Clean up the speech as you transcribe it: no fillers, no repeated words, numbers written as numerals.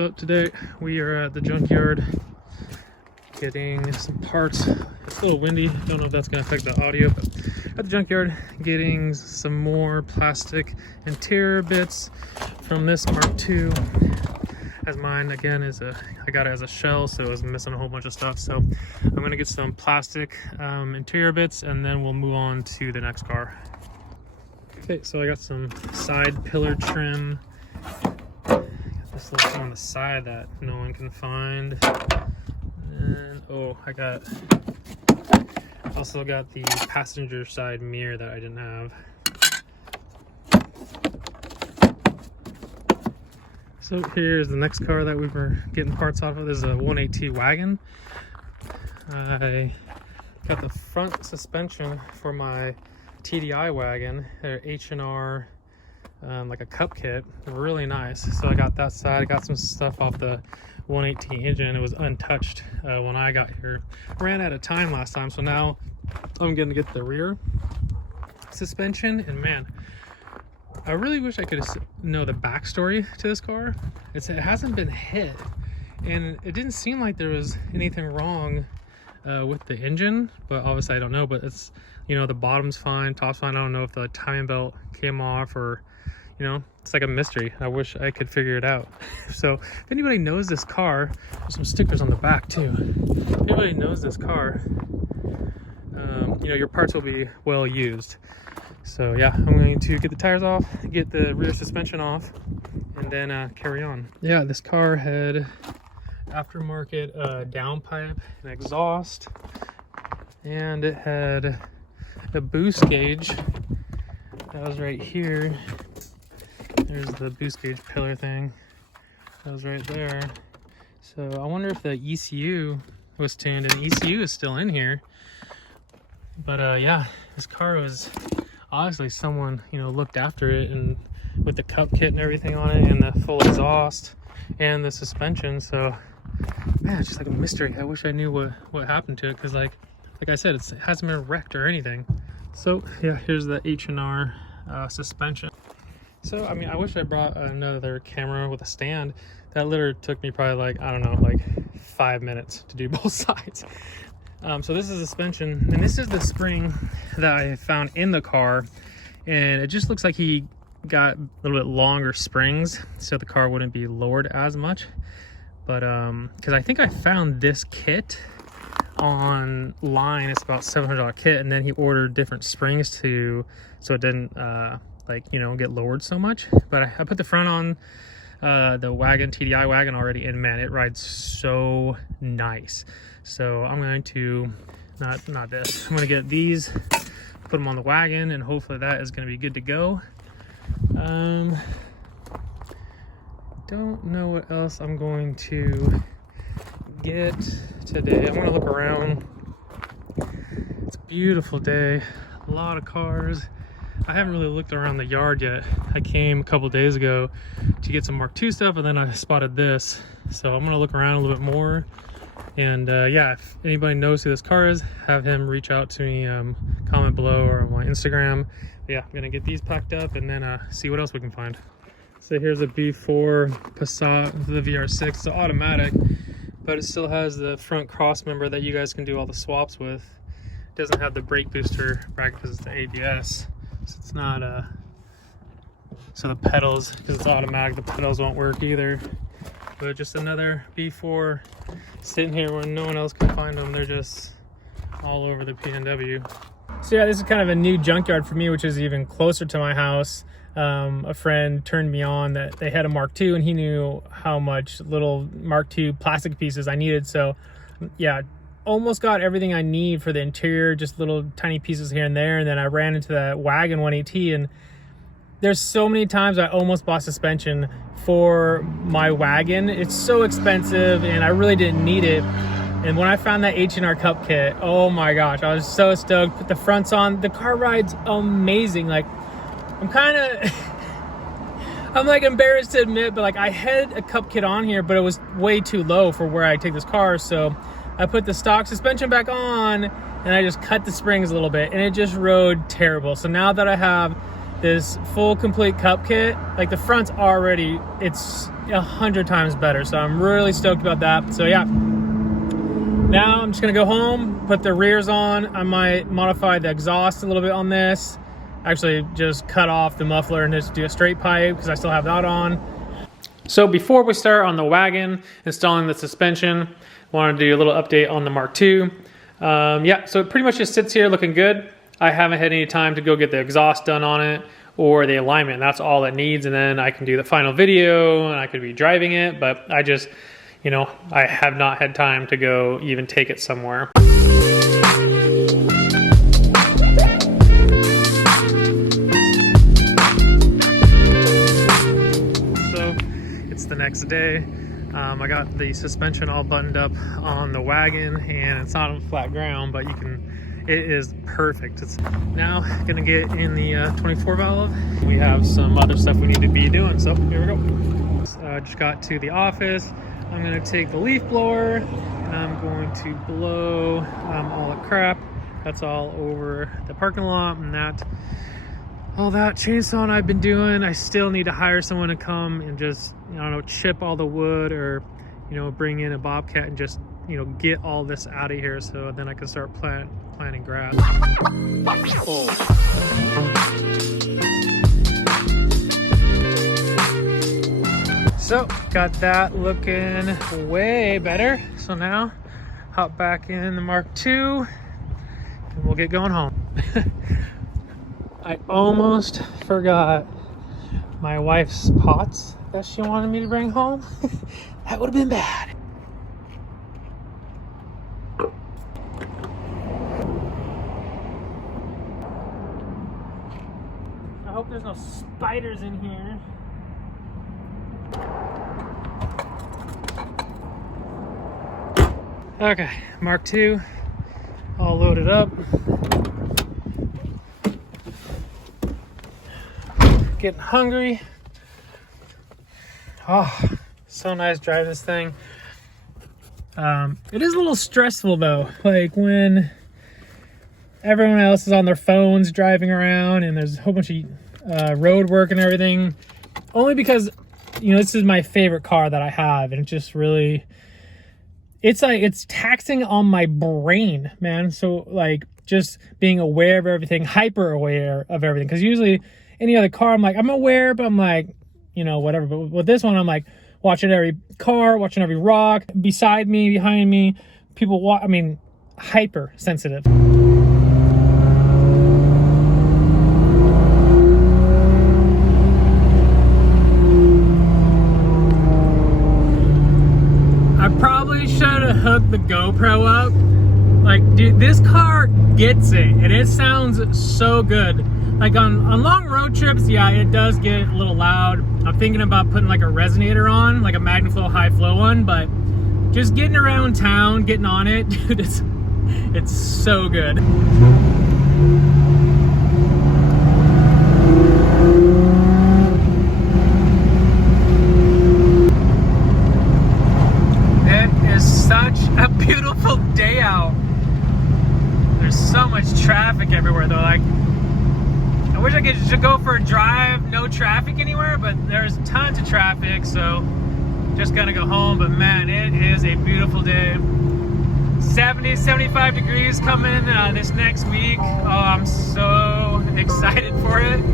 So today we are at the junkyard getting some parts. It's a little windy, don't know if that's going to affect the audio, but at the junkyard getting some more plastic interior bits from this Mark II. As mine again is I got it as a shell, so it was missing a whole bunch of stuff. So I'm going to get some plastic interior bits and then we'll move on to the next car. Okay, so I got some side pillar trim. This little thing on the side that no one can find. And oh, I also got the passenger side mirror that I didn't have. So here's the next car that we were getting parts off of. This is a 180 Wagon. I got the front suspension for my TDI Wagon, H&R, like a cup kit, really nice. So I got that side. I got some stuff off the 118 engine. It was untouched when I got here. I ran out of time last time, so now I'm gonna get the rear suspension. And man, I really wish I could know the backstory to this car. It hasn't been hit, and it didn't seem like there was anything wrong with the engine, but obviously I don't know. But it's, you know, the bottom's fine, top's fine. I don't know if the timing belt came off, or, you know, it's like a mystery. I wish I could figure it out. So if anybody knows this car, there's some stickers on the back too. If anybody knows this car, you know, your parts will be well used. So yeah, I'm going to get the tires off, get the rear suspension off, and then carry on. Yeah, this car had aftermarket downpipe and exhaust, and it had a boost gauge that was right here. There's the boost gauge pillar thing that was right there. So I wonder if the ECU was tuned, and the ECU is still in here. But yeah, this car was obviously someone, you know, looked after it, and with the cup kit and everything on it, and the full exhaust and the suspension. So man, it's just like a mystery. I wish I knew what happened to it, because like I said, it hasn't been wrecked or anything. So yeah, here's the H&R suspension. So I mean, I wish I brought another camera with a stand. That literally took me probably like, I don't know, like 5 minutes to do both sides. So this is the suspension, and this is the spring that I found in the car, and it just looks like he got a little bit longer springs so the car wouldn't be lowered as much. But because I think I found this kit online, it's about $700 kit, and then he ordered different springs so it didn't like, you know, get lowered so much. But I put the front on the Wagon, TDI Wagon already, and man, it rides so nice. So I'm going to not this, I'm going to get these, put them on the Wagon, and hopefully that is going to be good to go. Don't know what else I'm going to get today. I'm going to look around. It's a beautiful day, a lot of cars. I haven't really looked around the yard yet. I came a couple days ago to get some Mark II stuff, and then I spotted this. So I'm going to look around a little bit more. And yeah, if anybody knows who this car is, have him reach out to me, comment below, or on my Instagram. But yeah, I'm going to get these packed up and then see what else we can find. So here's a B4 Passat, the VR6. It's automatic, but it still has the front cross member that you guys can do all the swaps with. It doesn't have the brake booster bracket because it's the ABS. So it's not so the pedals, because it's automatic, the pedals won't work either. But just another B4 sitting here where no one else can find them. They're just all over the PNW. So yeah, this is kind of a new junkyard for me, which is even closer to my house. A friend turned me on that they had a Mark II, and he knew how much little Mark II plastic pieces I needed. So yeah, almost got everything I need for the interior, just little tiny pieces here and there. And then I ran into that Wagon 180, and there's so many times I almost bought suspension for my Wagon. It's so expensive, and I really didn't need it. And when I found that H&R cup kit, oh my gosh, I was so stoked. Put the fronts on, the car rides amazing. Like, I'm like embarrassed to admit, but like I had a cup kit on here, but it was way too low for where I take this car. So I put the stock suspension back on, and I just cut the springs a little bit, and it just rode terrible. So now that I have this full complete cup kit. Like the front's already, it's 100 times better. So I'm really stoked about that. So yeah, now I'm just gonna go home, put the rears on. I might modify the exhaust a little bit on this. Actually just cut off the muffler and just do a straight pipe because I still have that on. So before we start on the wagon, installing the suspension, I wanted to do a little update on the Mark II. Yeah, so it pretty much just sits here looking good. I haven't had any time to go get the exhaust done on it or the alignment. That's all it needs, and then I can do the final video and I could be driving it, but I just, you know, I have not had time to go even take it somewhere. The next day, I got the suspension all buttoned up on the wagon, and it's not on flat ground, but it is perfect. It's now gonna get in the 24 valve. We have some other stuff we need to be doing, so here we go. Just got to the office. I'm gonna take the leaf blower and I'm going to blow all the crap that's all over the parking lot, and all that chainsawing I've been doing. I still need to hire someone to come and just, I don't know, chip all the wood, or, you know, bring in a bobcat and just, you know, get all this out of here so then I can start planting grass. Oh. So got that looking way better. So now hop back in the Mark II and we'll get going home. I almost forgot my wife's pots that she wanted me to bring home. That would have been bad. I hope there's no spiders in here. Okay, Mark II, all loaded up. Getting hungry. Oh, so nice driving this thing. It is a little stressful though, like when everyone else is on their phones driving around and there's a whole bunch of road work and everything, only because, you know, this is my favorite car that I have, and it just really, it's like, it's taxing on my brain, man. So like just being aware of everything, hyper aware of everything, because usually any other car, I'm like, I'm aware, but I'm like, you know, whatever. But with this one, I'm like watching every car, watching every rock beside me, behind me. People I mean, hyper sensitive. I probably should have hooked the GoPro up. Like, dude, this car gets it, and it sounds so good. Like on long road trips, yeah, it does get a little loud. I'm thinking about putting like a resonator on, like a MagnaFlow high flow one, but just getting around town, getting on it, dude, it's so good. It is such a beautiful day out. There's so much traffic everywhere though. Like, I wish I could just go for a drive, no traffic anywhere, but there's tons of traffic, so just gonna go home. But man, it is a beautiful day. 70, 75 degrees coming this next week. Oh, I'm so excited for it.